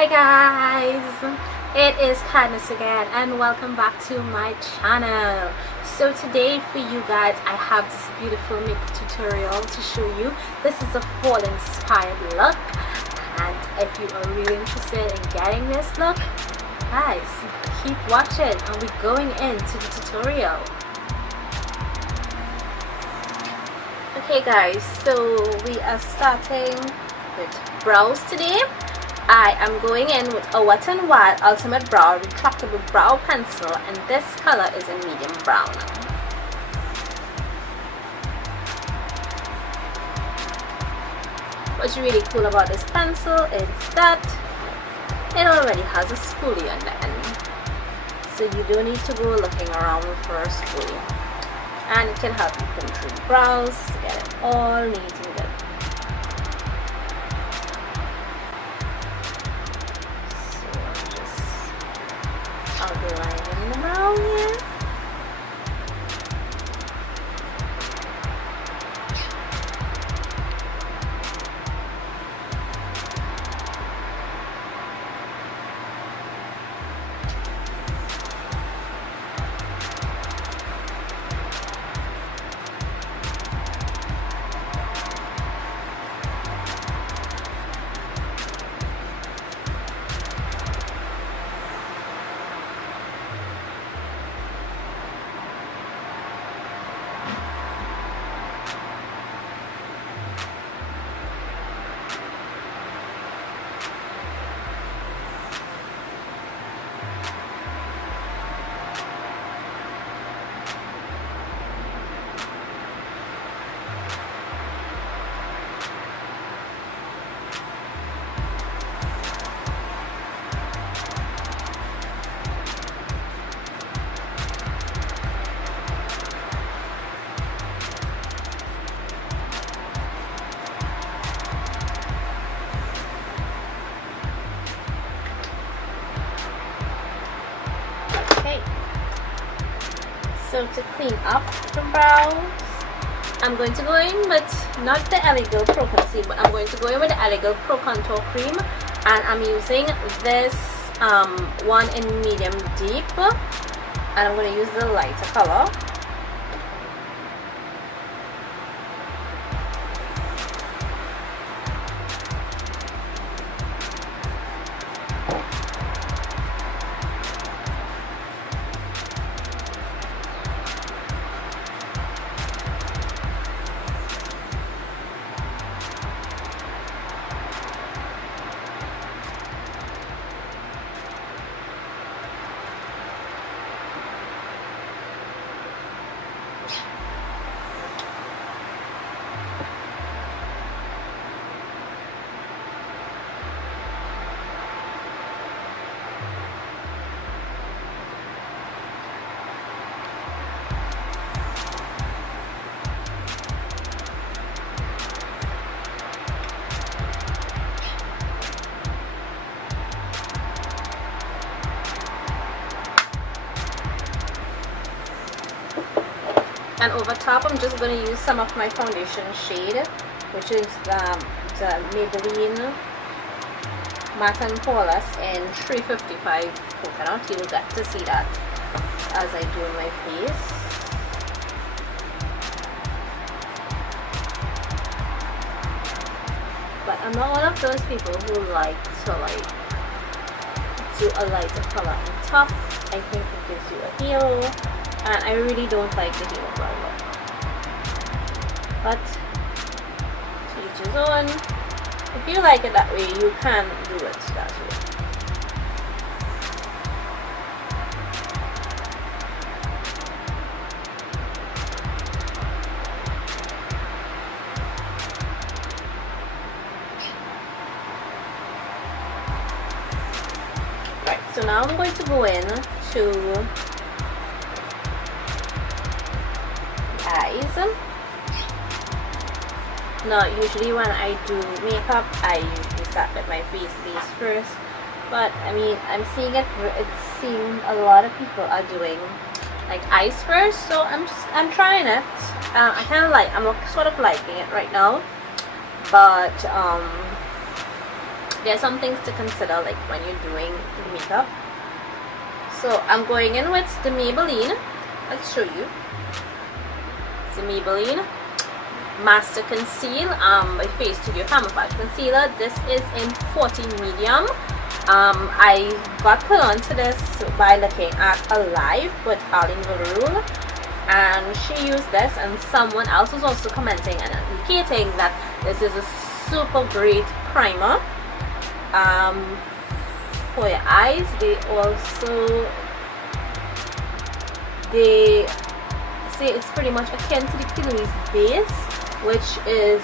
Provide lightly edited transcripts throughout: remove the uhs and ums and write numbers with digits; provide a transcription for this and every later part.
Hi guys, it is Cadmus again and welcome back to my channel. So today for you guys I have this beautiful makeup tutorial to show you. This is a fall inspired look, and if you are really interested in getting this look, guys, keep watching and we're going into the tutorial. Okay guys, so we are starting with brows today. I am going in with a Wet n Wild Ultimate Brow Retractable Brow Pencil, and this color is a medium brown. What's really cool about this pencil is that it already has a spoolie on the end, so you don't need to go looking around for a spoolie, and it can help you comb through the brows to get it all neat and good. Outlining the brow here. So to clean up the brows, I'm going to go in with not the Elegant Pro Conceal, but I'm going to go in with the Elegant Pro Contour Cream, and I'm using this one in medium deep, and I'm going to use the lighter color. And over top, I'm just going to use some of my foundation shade, which is the Maybelline Matte and Poreless in 355 Coconut. You will get to see that as I do my face. But I'm not one of those people who like to do a lighter color on top. I think it gives you a halo, and I really don't like the halo brow look. But to each his own. If you like it that way, you can do it that way. Right, so now I'm going to go in to eyes. Now usually when I do makeup, I usually start with my face base first, but I mean I'm seeing it's seeing a lot of people are doing like eyes first, so I'm trying it. I kind of like, I'm sort of liking it right now, but there's some things to consider, like when you're doing the makeup. So I'm going in with the Maybelline. Let's show you. It's the Maybelline Master Conceal by Face Studio Camouflage Concealer. This is in 40 medium. I got put onto this by looking at a live with Arlene Villarule, and she used this, and someone else was also commenting and indicating that this is a super great primer for your eyes. They say it's pretty much akin to the Kili's base, which is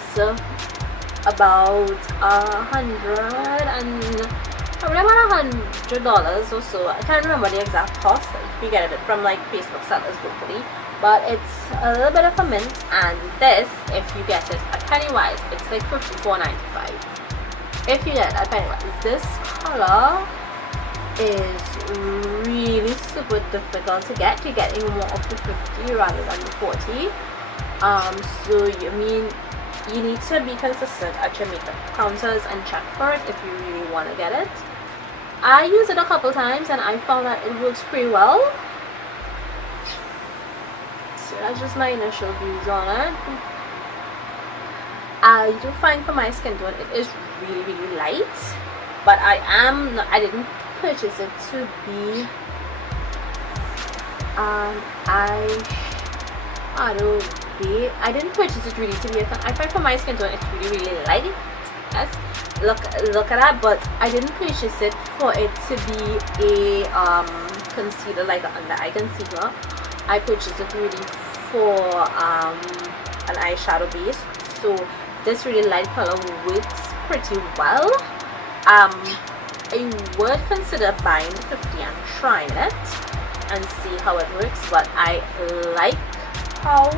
about $100 or so. I can't remember the exact cost. You get it from like Facebook sellers locally, but it's a little bit of a mint. And this, if you get it at Pennywise, it's like $54.95. If you get it at Pennywise, this color is really super difficult to get. You're getting more of the 50 rather than the 40. So you need to be consistent at your makeup counters and check for it if you really want to get it. I used it a couple times and I found that it works pretty well. So that's just my initial views on it. I do find for my skin tone it is really light, but I didn't purchase it to be I didn't purchase it really to be I find for my skin tone it's really light. Yes, look at that, but I didn't purchase it for it to be a concealer, like an under eye concealer. I purchased it really for an eyeshadow base. So this really light color works pretty well. I would consider buying 50 and trying it and see how it works, but I like how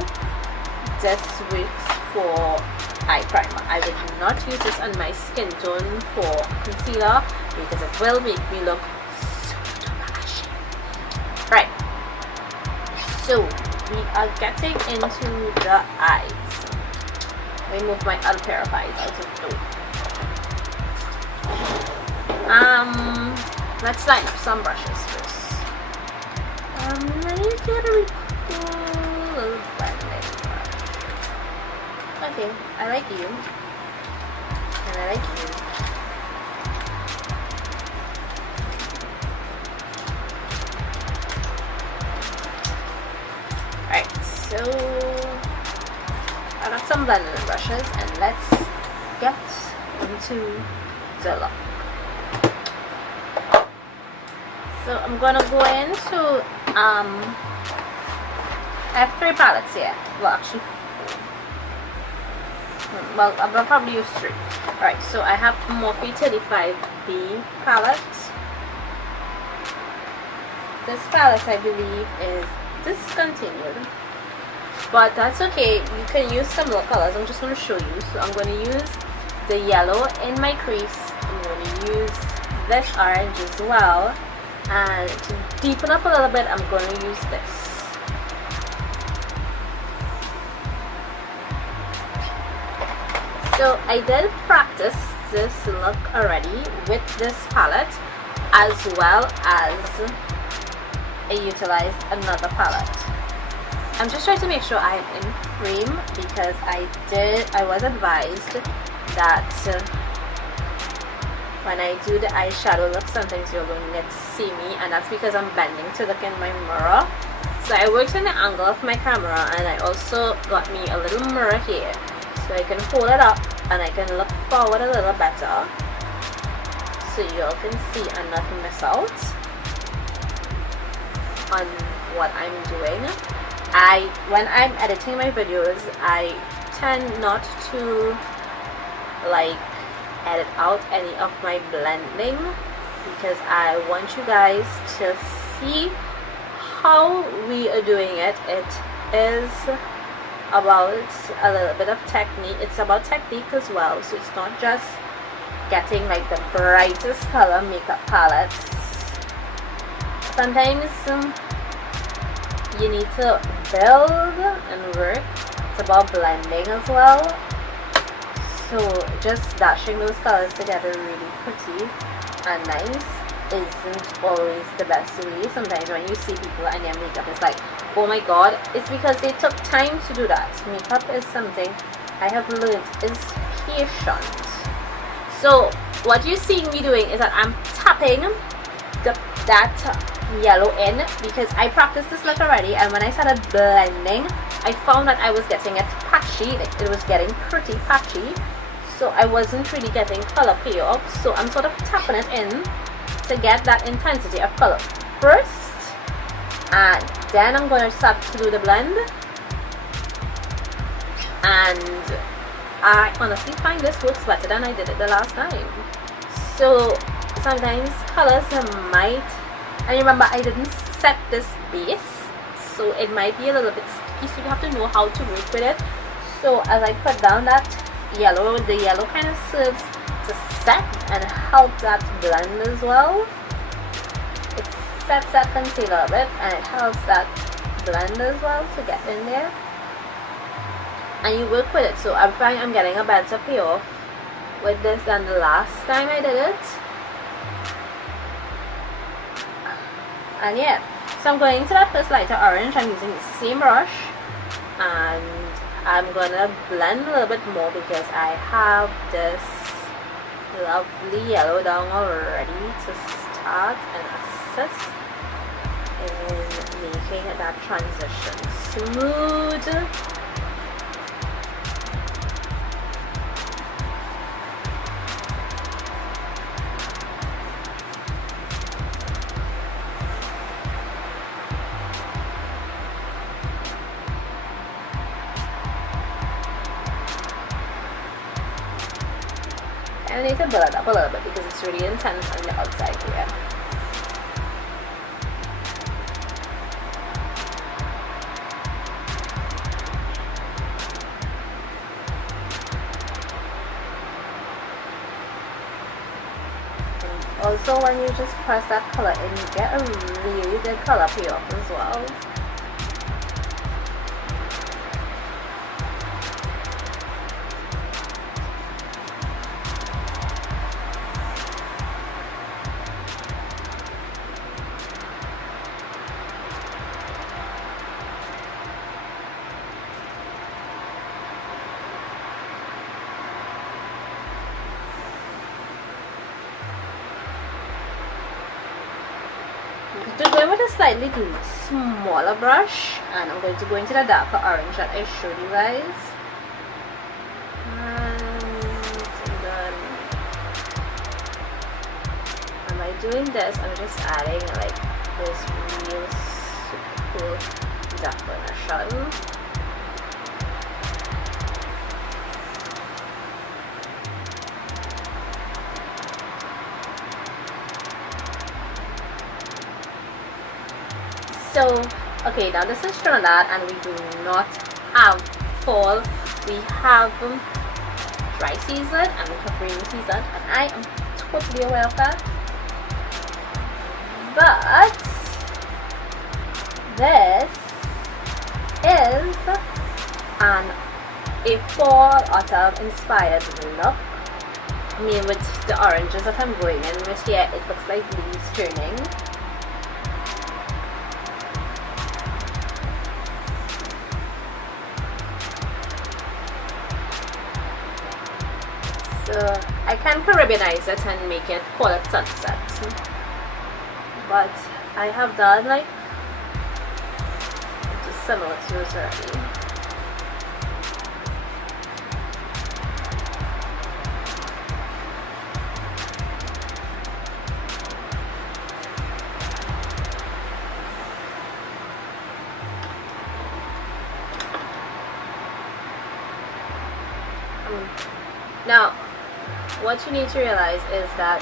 this works for eye primer. I would not use this on my skin tone for concealer because it will make me look so ashy. Right, so we are getting into the eyes. Let me move my other pair of eyes out of the way. Let's line up some brushes first. Let me get a cool little blending brush. Okay, I like you. And I like you. Alright, so I got some blending brushes and let's get into the look. So I'm gonna go into I have 3 palettes here. Well, actually, well, I'm gonna probably use 3. Alright, so I have Morphe 35B palette. This palette, I believe, is discontinued, but that's okay. You can use some more colors. I'm just gonna show you. So I'm gonna use the yellow in my crease. I'm gonna use this orange as well. And to deepen up a little bit, I'm going to use this. So I did practice this look already with this palette, as well as I utilized another palette. I'm just trying to make sure I am in frame because I was advised that when I do the eyeshadow look, sometimes you're going to get to see me, and that's because I'm bending to look in my mirror. So I worked in the angle of my camera, and I also got me a little mirror here, so I can hold it up and I can look forward a little better, so y'all can see and not miss out on what I'm doing. When I'm editing my videos, I tend not to edit out any of my blending because I want you guys to see how we are doing it. It is about a little bit of technique. It's about technique as well, so it's not just getting like the brightest color makeup palettes. Sometimes you need to build and work. It's about blending as well. So just dashing those colors together really pretty and nice isn't always the best way. Sometimes when you see people and their makeup is like, oh my god, it's because they took time to do that. Makeup is something I have learned is patient. So what you're seeing me doing is that I'm tapping that yellow in, because I practiced this look already, and when I started blending I found that I was getting it patchy, like it was getting pretty patchy, so I wasn't really getting color payoff. So I'm sort of tapping it in to get that intensity of color first, and then I'm going to start to do the blend. And I honestly find this works better than I did it the last time. So sometimes colors might, and remember I didn't set this base, so it might be a little bit sticky, so you have to know how to work with it. So as I put down that yellow, the yellow kind of serves to set and help that blend as well. It sets that concealer a bit and it helps that blend as well to get in there, and you work with it. So I find I'm getting a better payoff with this than the last time I did it. And yeah, so I'm going to that first lighter orange. I'm using the same brush, and I'm gonna blend a little bit more because I have this lovely yellow down already to start and assist in making that transition smooth. I need to build it up a little bit because it's really intense on the outside here. And also when you just press that color in, you get a really good color payoff as well. Just going with a slightly smaller brush, and I'm going to go into the darker orange that I showed you guys. And then, and by doing this, I'm just adding like this real super cool definition. So, okay, now this is Trinidad and we do not have fall. We have dry season and we have rainy season, and I am totally aware of that. But this is a fall autumn inspired look. I mean, with the oranges that I'm going in with here, it looks like leaves turning. So I can Caribbeanize it and make it call it sunset, but I have done like just similar to yours already. Now, what you need to realize is that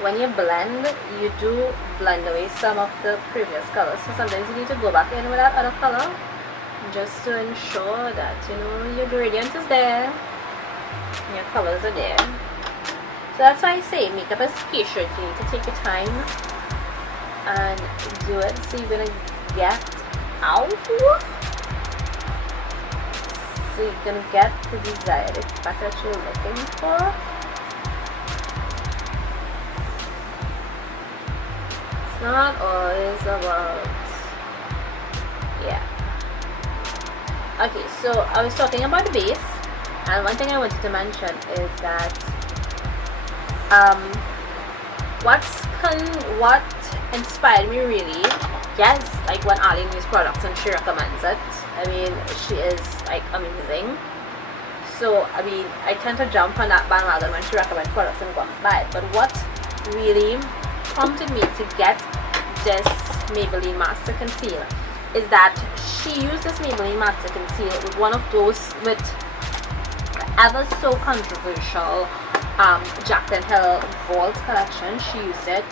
when you blend, you do blend away some of the previous colors. So sometimes you need to go back in with that other color just to ensure that, you know, your gradient is there and your colors are there. So that's why I say makeup is patient. You need to take your time and do it. So you're gonna get out. So so you can get the desired effect that you're looking for. It's not always about, yeah. Okay, so I was talking about the base, and one thing I wanted to mention is that what inspired me really, yes, like when Ali needs products and she recommends it. I mean, she is like amazing. So I mean, I tend to jump on that bandwagon when she recommends products and go and buy it. But what really prompted me to get this Maybelline Master Conceal is that she used this Maybelline Master Conceal with one of those, with ever so controversial Jaclyn Hill Vault collection. She used it,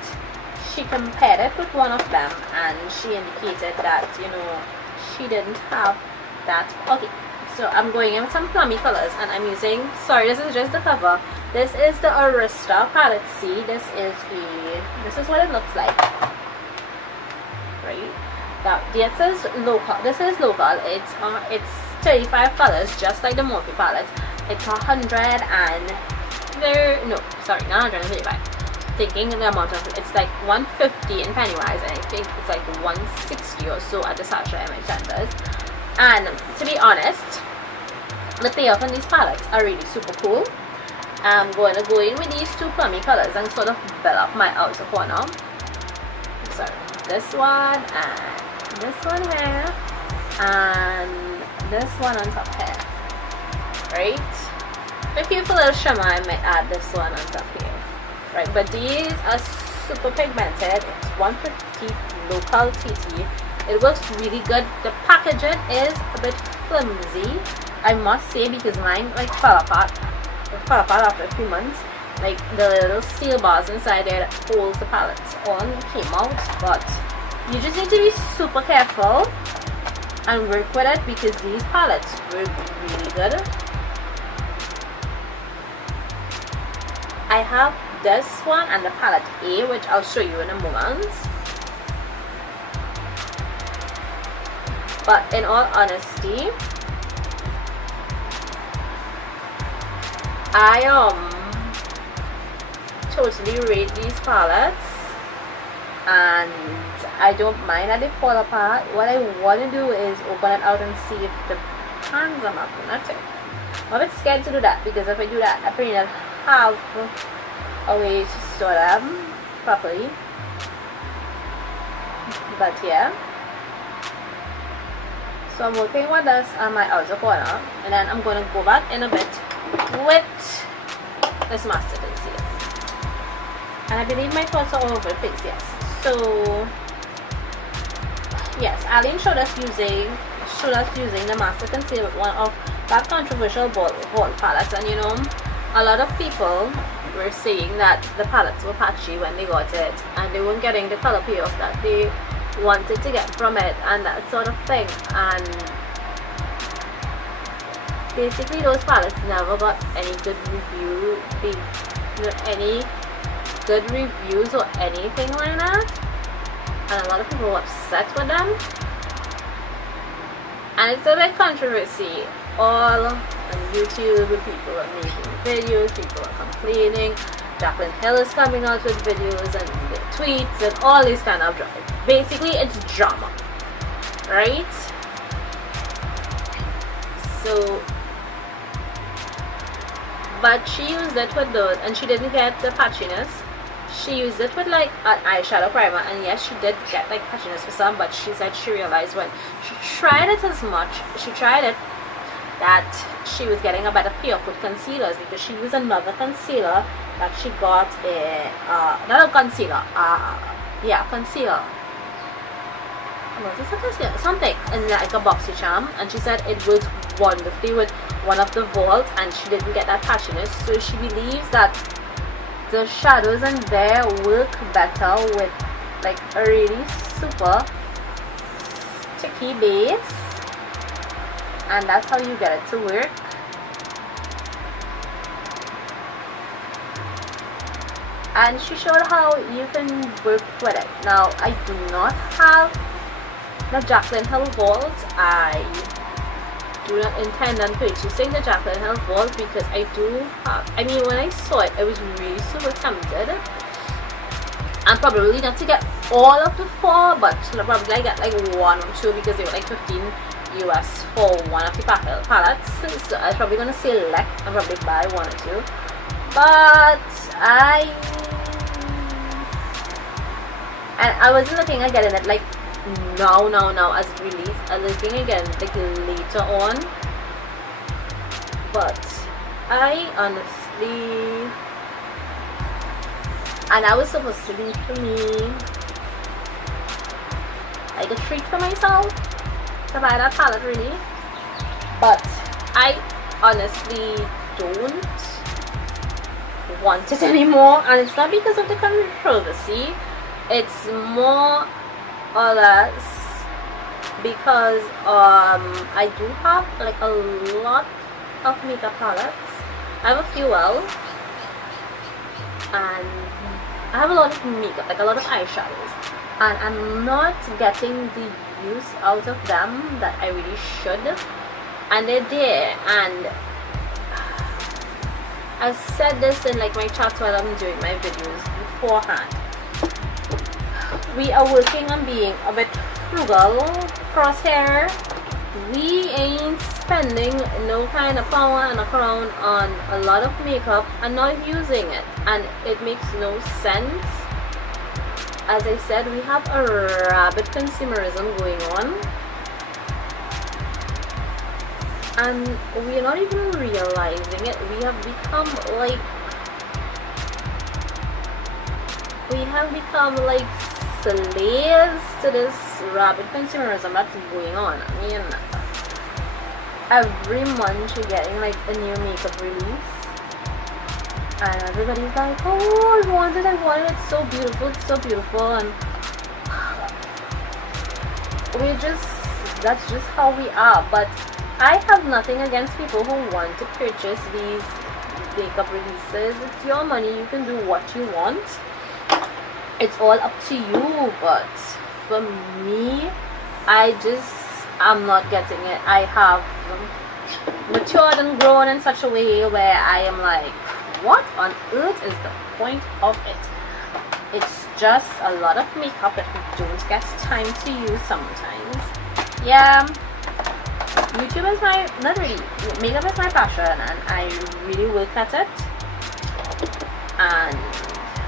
she compared it with one of them, and she indicated that, you know, she didn't have that. Okay, so I'm going in with some plummy colors, and I'm using, sorry, this is just the cover. This is the Arista palette C. This is what it looks like, right? Now this is local. It's 35 colors, just like the Morphe palette. It's 100 and no, sorry, not 135. Thinking the amount of, it's like 150 in Pennywise, and I think it's like 160 or so at the Sacha Cosmetics. And to be honest, the payoff on these palettes are really super cool. I'm going to go in with these two plummy colors and sort of build up my outer corner. So this one and this one here, and this one on top here, right? If you feel a little shimmer, I might add this one on top here, right? But these are super pigmented. It's 150 local TT. It works really good. The packaging is a bit flimsy, I must say, because mine like fell apart after a few months. Like the little steel bars inside there that holds the palettes on came out, but you just need to be super careful and work with it, because these palettes work really good. I have this one and the palette A, which I'll show you in a moment. But in all honesty, I totally rate these palettes, and I don't mind that they fall apart. What I want to do is open it out and see if the pans are magnetic. I'm a bit scared to do that, because if I do that, I pretty much have a way to store them properly. But yeah, so I'm working with this on my outer corner, and then I'm going to go back in a bit with this Master Conceal. And I believe my thoughts are all over the place, yes. So yes, Aline showed us using the Master Conceal with one of that controversial Vault palettes, and you know, a lot of people were saying that the palettes were patchy when they got it, and they weren't getting the color payoff that they wanted to get from it, and that sort of thing. And basically those palettes never got any good reviews or anything like that, and a lot of people were upset with them, and it's a bit controversy all on YouTube. People are making videos, people are complaining, Jaclyn Hill is coming out with videos and tweets and all this kind of drama. Basically it's drama, right? So, but she used it with those, and she didn't get the patchiness. She used it with like an eyeshadow primer, and yes, she did get like patchiness for some, but she said she realized when she tried it that she was getting a better payoff with concealers, because she used another concealer that she got concealer. Was this a concealer? Something in like a boxy charm, and she said it worked wonderfully with one of the Vault, and she didn't get that patchiness. So she believes that the shadows in there work better with like a really super sticky base, and that's how you get it to work. And she showed how you can work with it. Now I do not have the Jaclyn Hill Vault. I do not intend on purchasing the Jaclyn Hill Vault because I do have, I mean, when I saw it, I was really super tempted. And probably not to get all of the 4, but probably I get like 1 or 2 because they were like 15 US for one of the palettes. So I'm probably gonna select and probably buy 1 or 2. But I wasn't looking at getting it like now as it released. I was looking again like later on. But I honestly, and I was supposed to be for me like a treat for myself to buy that palette really, but I honestly don't want it anymore. And it's not because of the controversy, it's more or less because I do have like a lot of makeup palettes. I have a few and I have a lot of makeup, like a lot of eyeshadows, and I'm not getting the use out of them that I really should, and they're there. And I said this in like my chats while I'm doing my videos beforehand, we are working on being a bit frugal. Crosshair, we ain't spending no kind of power and a crown on a lot of makeup and not using it, and it makes no sense. As I said, we have a rabid consumerism going on, and we're not even realizing it. We have become like slaves to this rabid consumerism that's going on. I mean, every month you're getting like a new makeup release, and everybody's like, oh, I want it, it's so beautiful, and that's just how we are. But I have nothing against people who want to purchase these makeup releases. It's your money, you can do what you want, it's all up to you. But for me, I'm not getting it. I have matured and grown in such a way where I am like, what on earth is the point of it? It's just a lot of makeup that we don't get time to use sometimes. Yeah, YouTube is my, not really, makeup is my passion, and I really work at it. And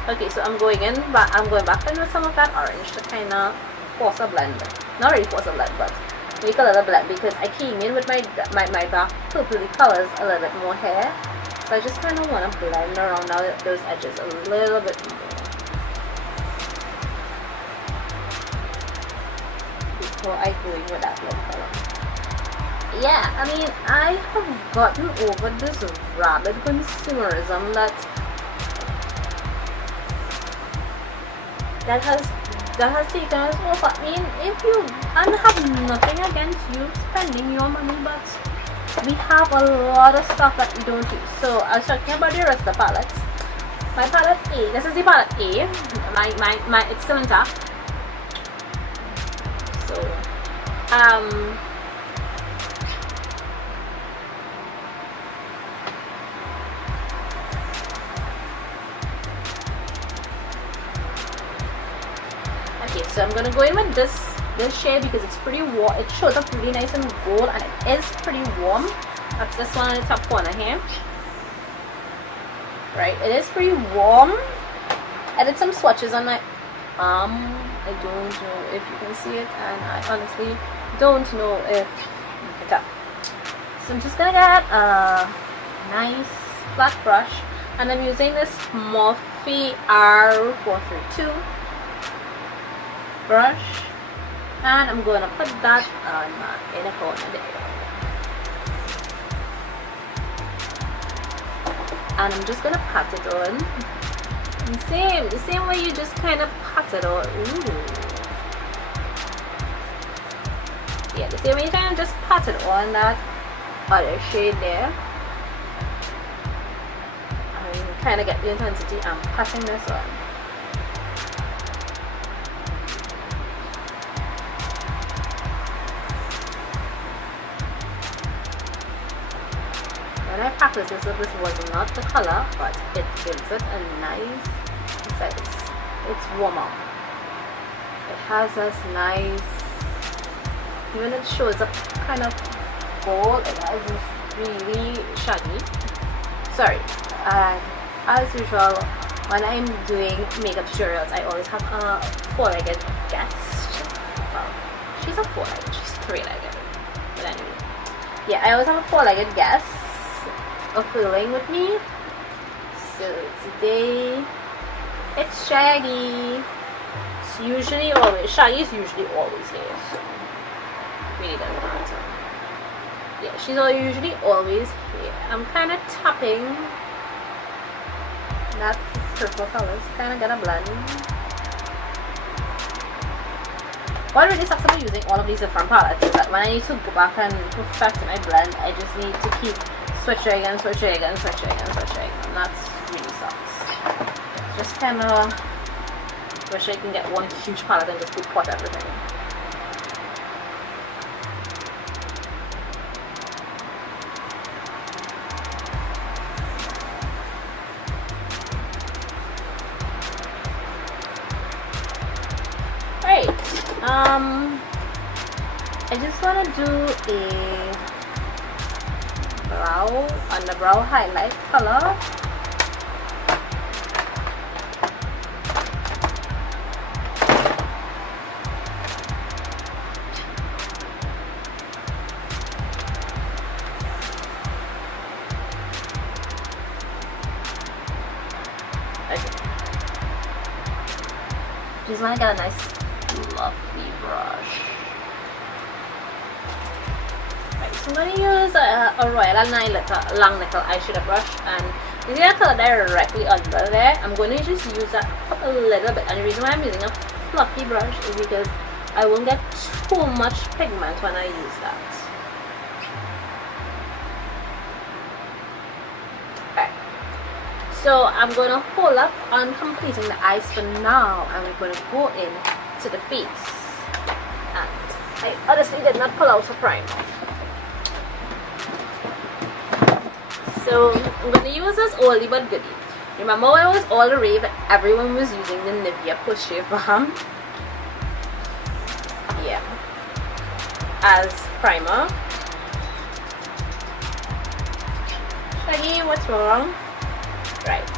okay, so I'm going back in with some of that orange to kind of force a blend. Not really force a blend, but make a little blend, because I came in with my dark purpley colors a little bit more here. So I just kind of want to blend around those edges a little bit more before I go in with that lip color. Yeah, I mean, I have gotten over this rabid consumerism that has taken us over. I mean, I have nothing against you spending your money, but we have a lot of stuff that we don't use. So I was talking about the rest of the palettes. My palette A, this is the palette A. My it's still intact. So okay, so I'm gonna go in with this shade because it's pretty warm. It shows up really nice and gold, and it is pretty warm. That's this one in the top corner here. Right, it is pretty warm. I did some swatches on my arm. I don't know if you can see it, and I honestly don't know if you can tell. So I'm just gonna get a nice flat brush, and I'm using this Morphe R432 brush, and I'm going to put that on my inner corner there. And I'm just going to pat it on. And the same way you just kind of pat it on. Ooh. Yeah, the same way you kind of just pat it on that other shade there. And you kind of get the intensity. I'm patting this on. fact is this was not the color, but it gives it a nice, it's warmer. It has this nice, even it shows up kind of gold, it has this really shiny. Sorry, as usual, when I'm doing makeup tutorials, I always have a four-legged guest. Well, she's a four-legged, she's three-legged. But anyway, yeah, I always have a four-legged guest filling with me. So today, it's Shaggy. It's usually always, Shaggy is usually always here, so really doesn't matter. Yeah, she's usually always here. I'm kind of tapping that purple colors, kind of gonna blend. What really sucks about using all of these different palettes is that when I need to go back and perfect my blend, I just need to keep switching and switching and switching and switching, and that's really sucks. Just kind of wish I can get one huge palette and just pot everything. I just want to do a underbrow highlight color. Just want to get a nice fluffy brush. Right, so I'm going to use a Royal long nickel eyeshadow brush, and you see that color directly under there. I'm going to just use that a little bit, and the reason why I'm using a fluffy brush is because I won't get too much pigment when I use that. So I'm going to hold up on completing the eyes for now, and we're going to go in to the face. And I honestly did not pull out a primer. So I'm going to use this oldie but goodie. Remember when I was all the rave, everyone was using the Nivea Push Balm, yeah, as primer. Shaggy, what's wrong? Right,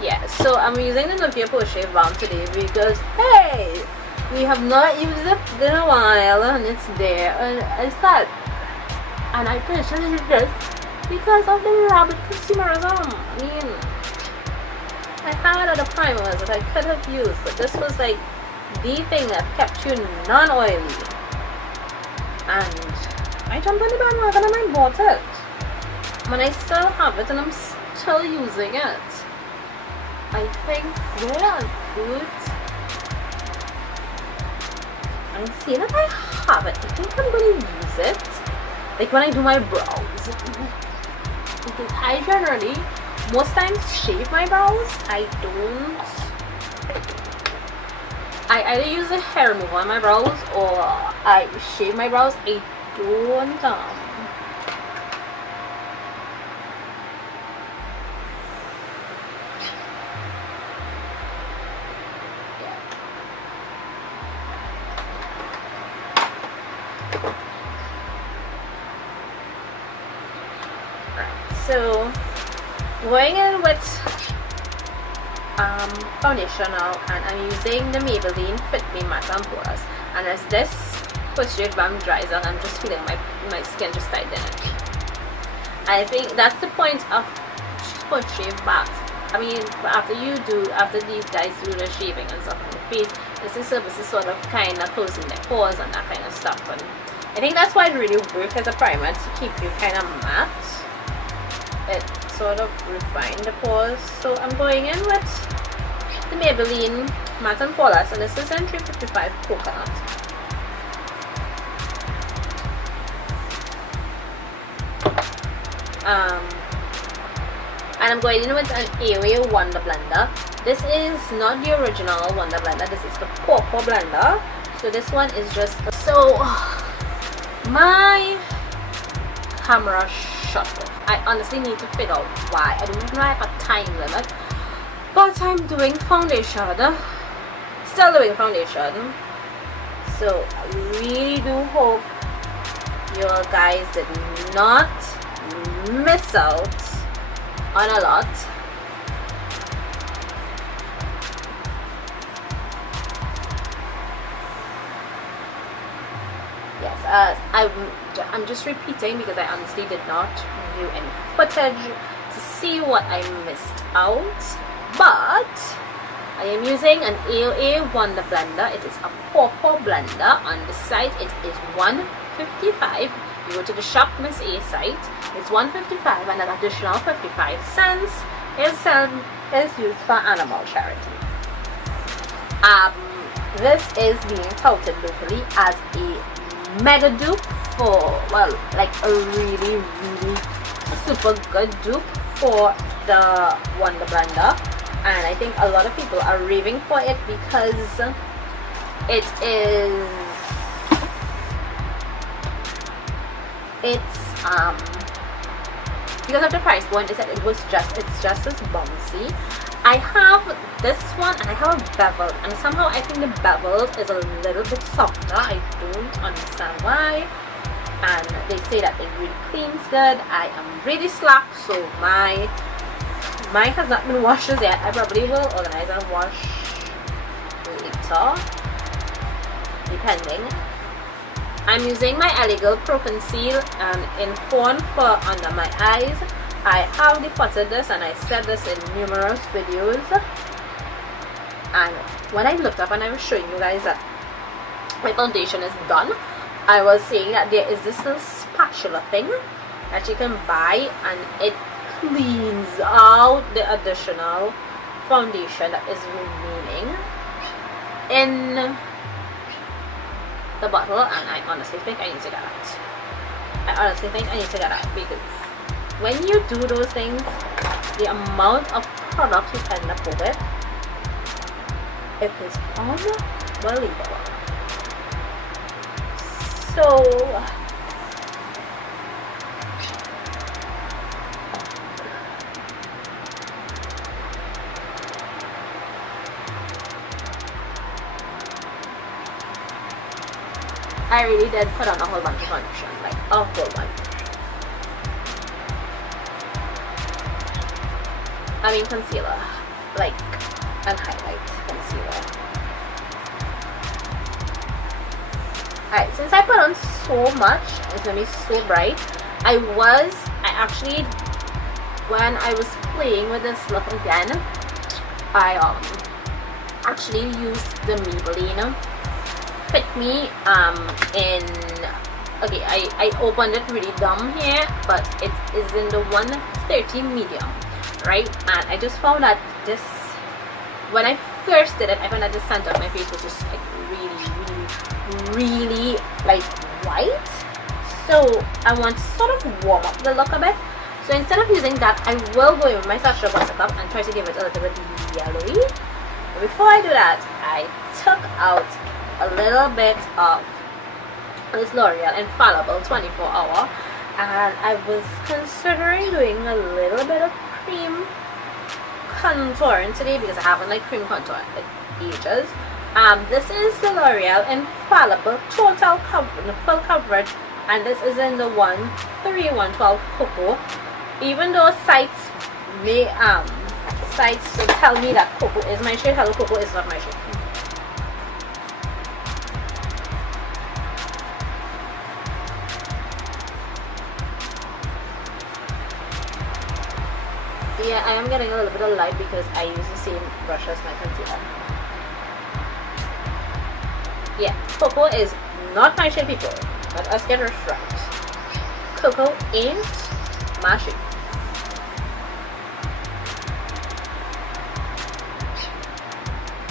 yeah, so I'm using the Nivea Push Balm today because, hey, we have not used it in a while and it's there, and I thought, and I purchased this because of the rabid consumerism. I mean, I had other primers that I could have used, but this was like the thing that kept you non-oily, and I jumped on the bandwagon and I bought it, and I still have it and I'm still using it. I think they are good. I'm seeing that I have it. I think I'm going to use it like when I do my brows, because I generally most times shave my brows. I either use a hair remover on my brows or I shave my brows. I don't So going in with foundation now, and I'm using the Maybelline Fit Me Matte and Poreless, and as this Push Balm dries out, I'm just feeling my skin just tighten it. I think that's the point of Push Balm. I mean, after these guys do the shaving and stuff on the face, this is service is sort of kind of closing their pores and that kind of stuff, and I think that's why it really works as a primer, to keep you kind of matte. It sort of refined the pores. So I'm going in with the Maybelline Matte and Poreless, and this is in 355 Coconut. And I'm going in with an Area Wonder Blender. This is not the original Wonder Blender, this is the Purple Blender. So this one is just, so my camera shut off. I honestly need to figure out why. I don't even know if I have a time limit, but I'm doing foundation, still doing foundation. So I really do hope you guys did not miss out on a lot. Yes, I'm just repeating because I honestly did not review any footage to see what I missed out, but I am using an AOA Wonder Blender. It is a purple blender. On the site it is $1.55. You go to the Shop Miss A site, it's $1.55, and an additional 55 cents is used for animal charity. This is being touted locally as a mega dupe for, well, like a really super good dupe for the Wonder Blender, and I think a lot of people are raving for it because because of the price point, is that it's just as bouncy. I have this one and I have a bevel, and somehow I think the bevel is a little bit softer. I don't understand why, and they say that it really cleans good. I am really slack, so mine has not been washed as yet. I probably will organize and wash later, depending. I'm using my Illegal Pro Conceal and in Fawn for under my eyes. I have depotted this, and I said this in numerous videos, and when I looked up and I was showing you guys that my foundation is done, I was saying that there is this little spatula thing that you can buy, and it cleans out the additional foundation that is remaining in the bottle, and I honestly think I need to get that. Because when you do those things, the amount of product you end up with, it is unbelievable. So I really did put on a whole bunch of foundation, like a whole bunch. I mean concealer, like, and highlight concealer. Alright, since I put on so much, it's gonna be so bright. I actually, when I was playing with this look again, I actually used the Maybelline Fit Me okay, I opened it really dumb here, but it is in the 130 medium, right? And I just found that this, when I first did it, I found that the center of my face was just like really like white. So I want to sort of warm up the look a bit. So instead of using that, I will go in with my Sacha BUTTERCUP and try to give it a little bit yellowy. But before I do that, I took out a little bit of this L'Oreal Infallible 24 Hour, and I was considering doing a little bit of cream contouring today because I haven't like cream contour in ages. This is the L'Oreal Infallible Total Full Coverage, and this is in the 13112 Cocoa. Even though sites will tell me that Cocoa is my shade, hello, Cocoa is not my shade. Yeah, I am getting a little bit of light because I use the same brush as my concealer. Yeah, Cocoa is not my shade, people. Let us get it right. Cocoa ain't my shade.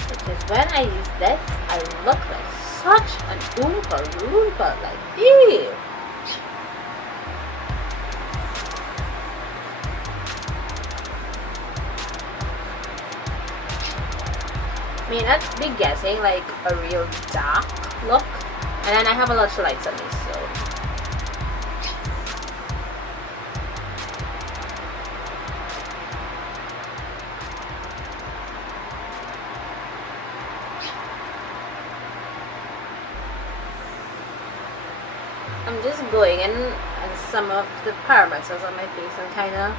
Because when I use this, I look like such an oompa loompa, like, ew. I mean, I'd be guessing like a real dark look, and then I have a lot of lights on me, so I'm just going in and some of the parameters on my face and kind of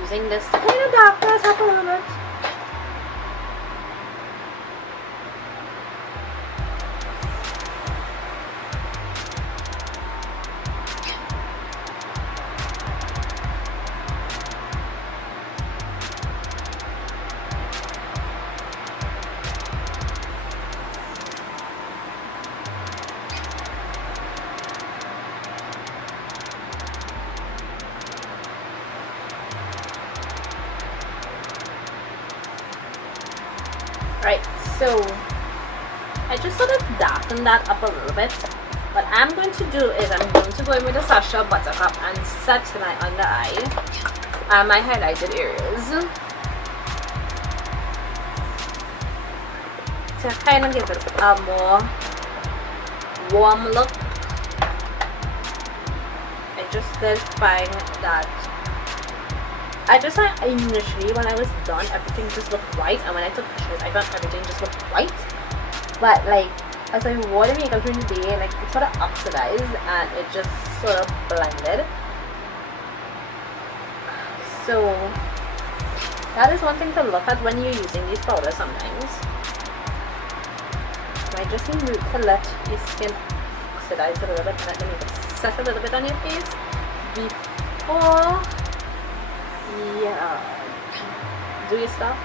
using this to kind of darken it up a little bit. Right, so I just sort of darken that up a little bit. What I'm going to do is I'm going to go in with the Sacha Buttercup and set my under eye and my highlighted areas to kind of give it a more warm look. I just did find that initially when I was done, everything just looked white, and when I took pictures, I thought everything just looked white. But like as I wore the makeup during the day, like it sort of oxidized and it just sort of blended. So that is one thing to look at when you're using these powders sometimes. I just need to let your skin oxidize a little bit and let the makeup set a little bit on your face before do your stuff.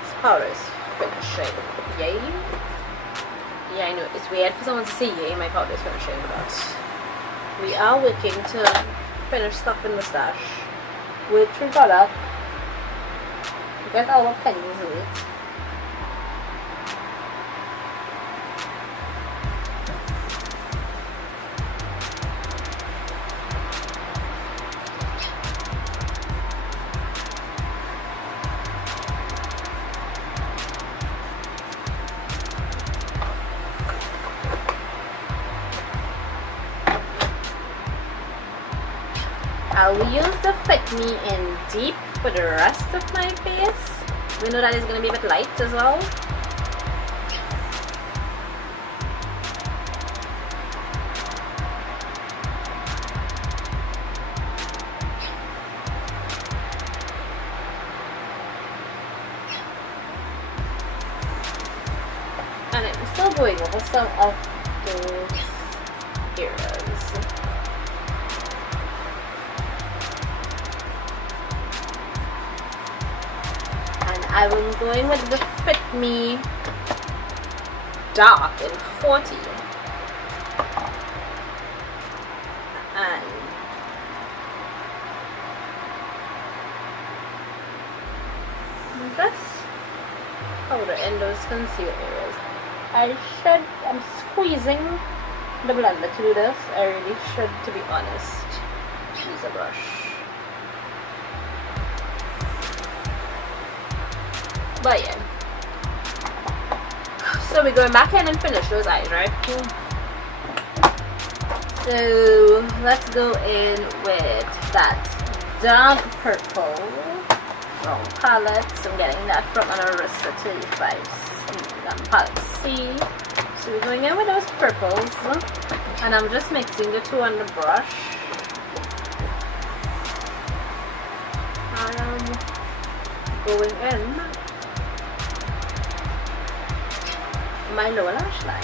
This powder is finishing. Yay. Yeah, I know it's weird for someone to say yay, my powder is finishing, but we are working to finish stuff in the stash, which we got up. Get our pennies in it. I will use the Fit Me in Deep for the rest of my face. We know that it's going to be a bit light as well. And I'm still going over some of those areas. I was going with the Fit Me Dark in 40, and this powder in those conceal areas. I'm squeezing the blender to do this. I really should, to be honest, use a brush. But yeah, so we're going back in and finish those eyes, right? So let's go in with that dark purple from palette. So I'm getting that from an Arista 35 palette C. So we're going in with those purples, and I'm just mixing the two on the brush. I am going in my lower lash line.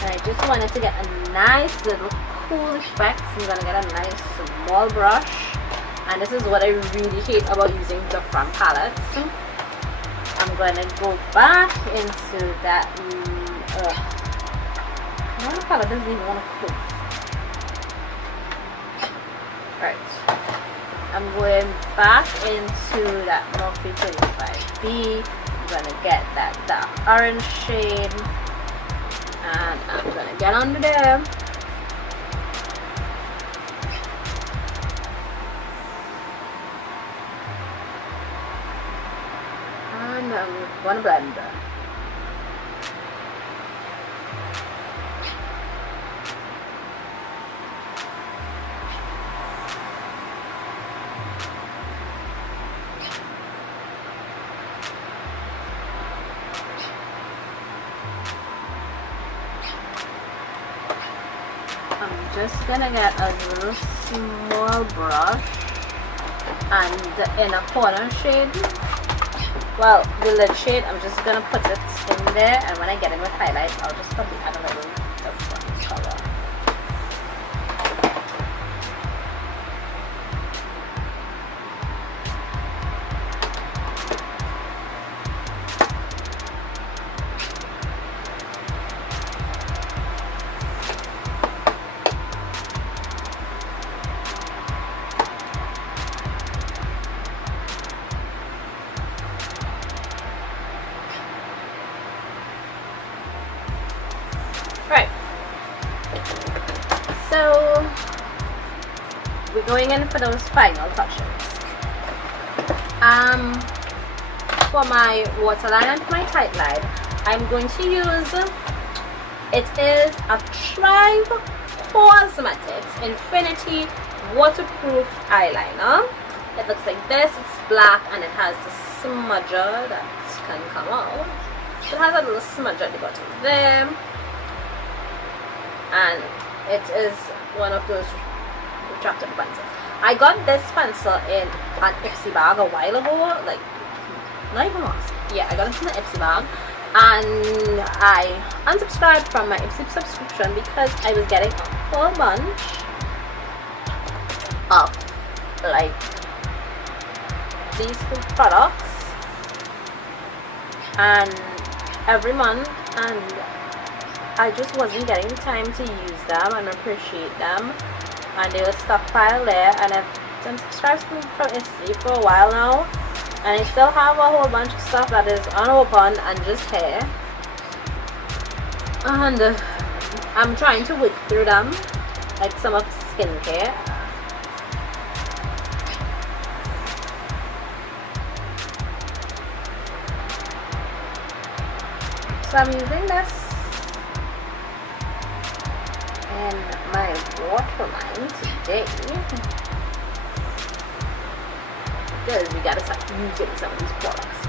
And I just wanted to get a nice little cool effect. So I'm gonna get a nice small brush, and this is what I really hate about using different palettes. I'm gonna go back into that. My palette doesn't even want to close. Right, I'm going back into that Morphe 35B. I'm gonna get that dark orange shade, and I'm gonna get under there. And I'm gonna blend that. just gonna get a little small brush and the inner corner shade, well, the lid shade, I'm just gonna put it in there, and when I get in with highlights, I'll just probably add a little different color. Right, so we're going in for those final touches. For my waterline and for my tight line, I'm going to use, it is a Causmetics Infinity Waterproof Eyeliner. It looks like this, it's black and it has the smudger that can come out. It has a little smudger at the bottom there. And it is one of those retractable pencils. I got this pencil in an Ipsy bag a while ago, like, not even once. Yeah, I got it in the Ipsy bag, and I unsubscribed from my Ipsy subscription because I was getting a whole bunch of, like, these two products, and every month, and I just wasn't getting the time to use them and appreciate them, and they were stockpiled there, and I've been subscribed from Ipsy for a while now, and I still have a whole bunch of stuff that is unopened and just here, and I'm trying to work through them, like some of the skincare. So I'm using this in my waterline today because we gotta start using some of these products.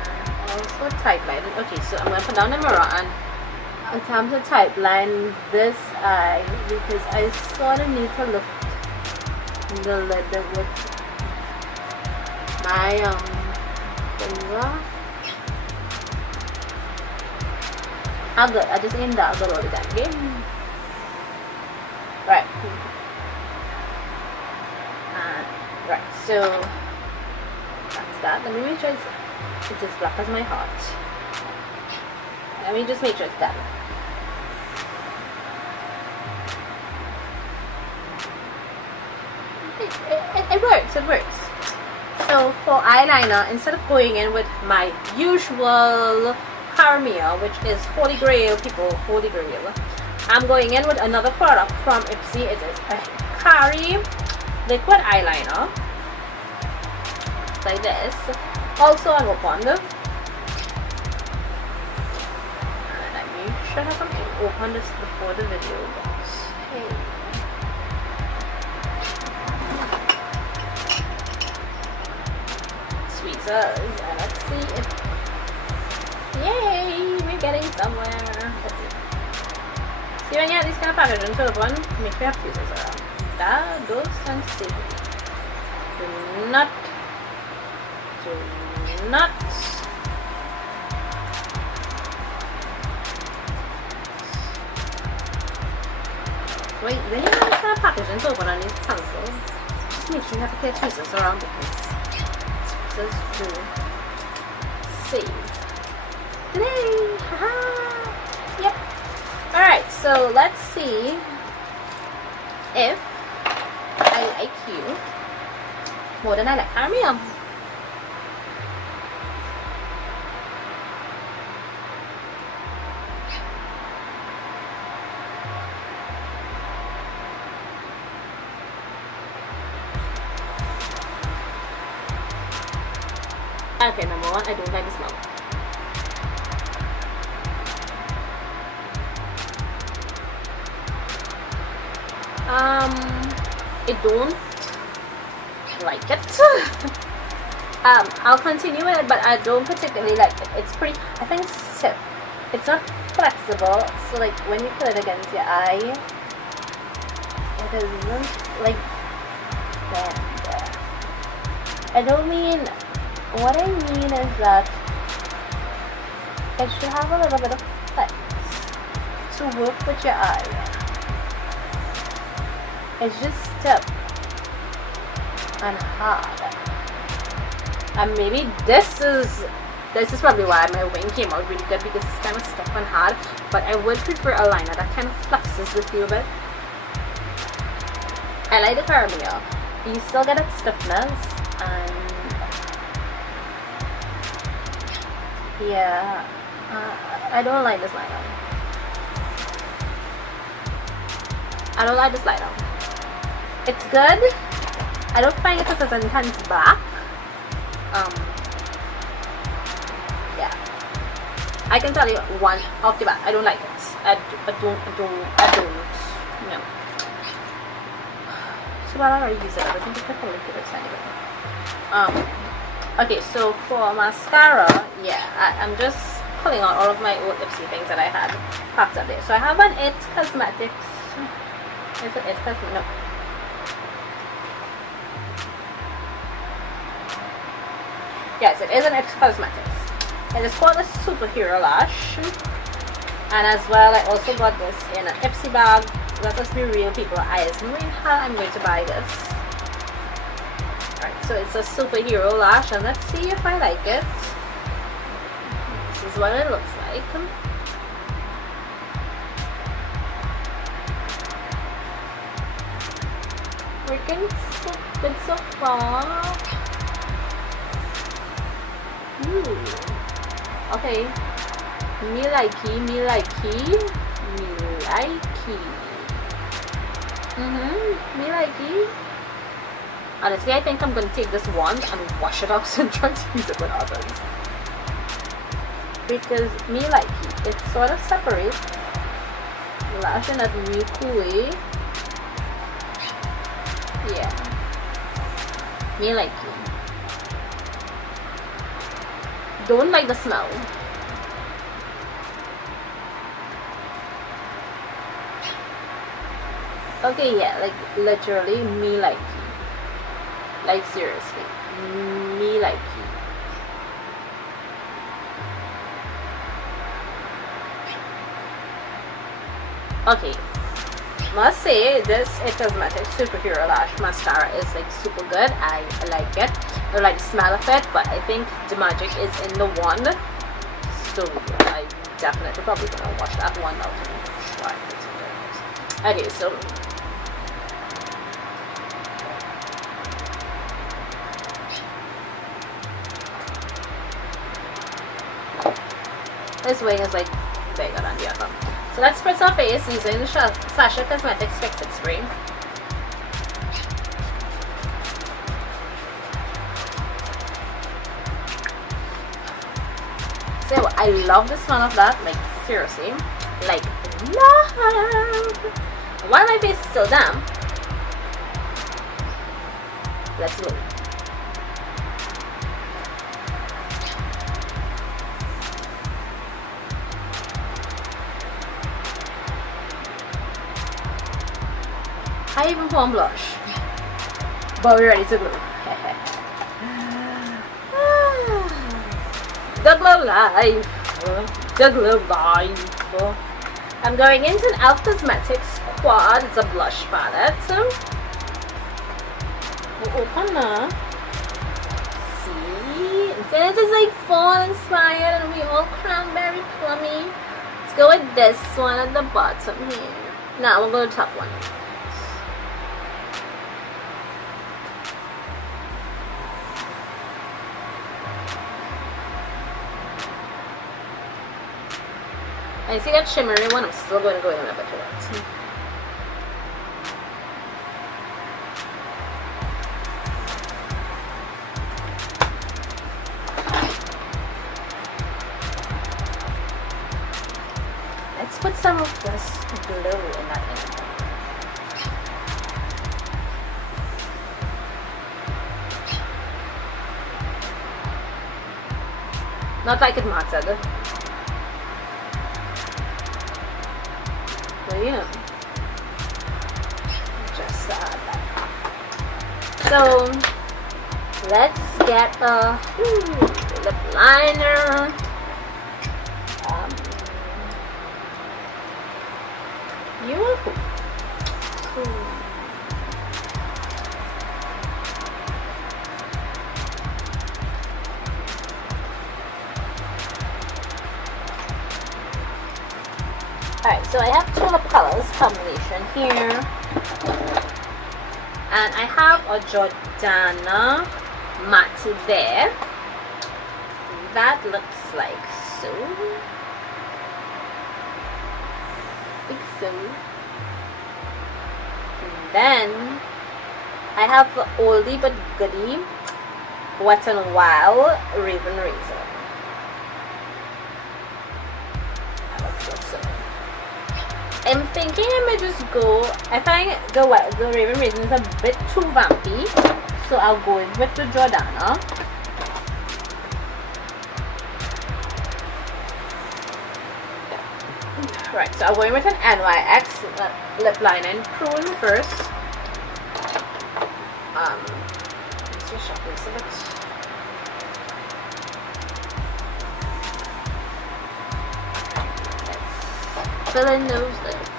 And also tight line. Okay, so I'm gonna put down the mirror and attempt to tight line this eye because I sort of need to lift the lid with my finger. I just aimed that a little bit, okay? Right. Right, so that's that. Let me make sure it's as black as my heart. Let me just make sure it's done. It works, it works. So for eyeliner, instead of going in with my usual caramel, which is Holy Grail, people, Holy Grail, I'm going in with another product from Ipsy. It is a Carry liquid eyeliner, like this, also unopened, and I should have something open this before the video goes. Hey. Tweezers, and let's see if, yay, we're getting somewhere. See, when you have these kind of packaging to open, make sure you have tweezers around. That goes sensitive. Do not. Wait, when you have this kind of packaging to open on these pencils, just make sure you have to clear tweezers around because tweezers do save the day. Haha! Yep. Alright, so let's see if I like you more than I like caramel. Okay, number one, I don't like the smell. I don't like it. I'll continue with it, but I don't particularly like it. It's pretty, I think it's stiff. it's not flexible, so like when you put it against your eye, it doesn't like bend. I don't mean, what I mean is that it should have a little bit of flex to work with your eye. It's just stiff and hard. And maybe this is probably why my wing came out really good, because it's kind of stiff and hard. But I would prefer a liner that kind of flexes with you a bit. I like the caramel. You still get that stiffness, and yeah, I don't like this liner. I don't like this liner. It's good. I don't find it as intense black. Yeah, I can tell you one off the bat, I don't like it. I don't. No. So while I already use it, I think it's a little bit anyway. Okay, so for mascara, yeah, I'm just pulling out all of my old Ipsy things that I had packed up there. So I have an It Cosmetics. Is it It Cosmetics? No. Yes, it is an It Cosmetics. It is called a Superhero Lash. And as well, I also got this in an Ipsy bag. Let us be real, people. I'm going to buy this. Alright, so it's a Superhero Lash, and let's see if I like it. This is what it looks like. Working so good so far. Ooh. Okay. Me likey. Me likey. Honestly, I think I'm gonna take this wand and wash it off and try to use it with others. Because me likey, it sort of separates the lash in that really cool way. Yeah. Me likey. Don't like the smell. Okay, yeah, like literally me like you. Like seriously. Me like you. Okay. Must say this It Cosmetics Superhero Lash Mascara is like super good. I like it. I like the smell of it, but I think the magic is in the wand. So I definitely probably gonna wash that wand out and try it. Okay, so this wing is like bigger than the other. So let's spritz our face using the Sacha Cosmetics Fix It Spray. So I love the smell of that, like seriously, like love. While my face is still damp, let's go. I even put on blush, but we're ready to glue. The glow life, the glow life. I'm going into an e.l.f. Cosmetics Quad. It's a blush palette. We'll open now. See, this is like Fawn inspired, and we all cranberry plummy. Let's go with this one at the bottom here. Now we'll go to the top one. I see that shimmery one, I'm still going to go in a little bit with it. Let's put some of this glue in that inner. Not like it mattered. Well, you know, just that. So let's get a lip liner. Beautiful. Alright, so I have two lip colors combination here, and I have a Jordana matte there. That looks like so. Like so. And then I have the oldie but goodie Wet n Wild Raven Razor. That looks like so. I'm thinking I may just go, I find the Raven Razor is a bit too vampy, so I'll go in with the Jordana. Right, so I'm going with an NYX lip liner in prune first. Let's just sharpen this a bit. Let's fill in those lips.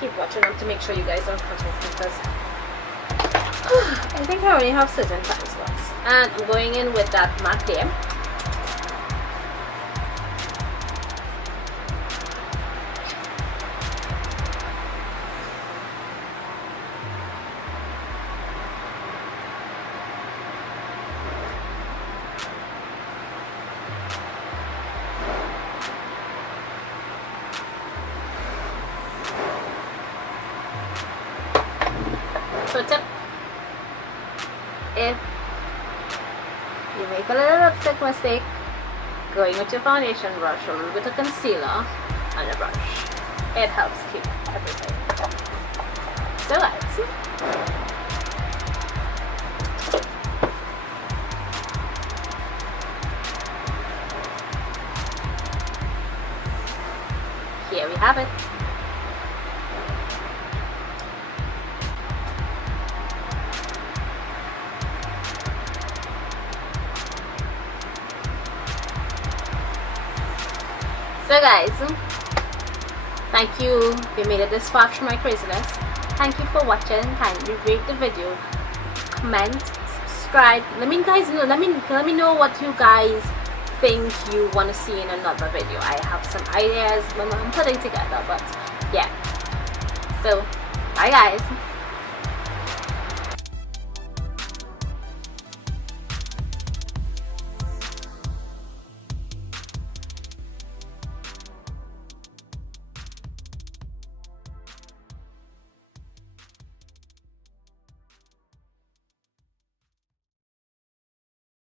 Keep watching them to make sure you guys don't cut off, because I think I only have certain time slots. And I'm going in with that matte there. So tip, if you make a little lipstick mistake, going with your foundation brush, a little bit of concealer and a brush, it helps keep everything. So let's see. Here we have it. So guys, thank you if you made it this far through my craziness. Thank you for watching. Kindly rate the video, comment, subscribe. Let me know what you guys think you want to see in another video. I have some ideas I'm putting together, but yeah. So bye guys.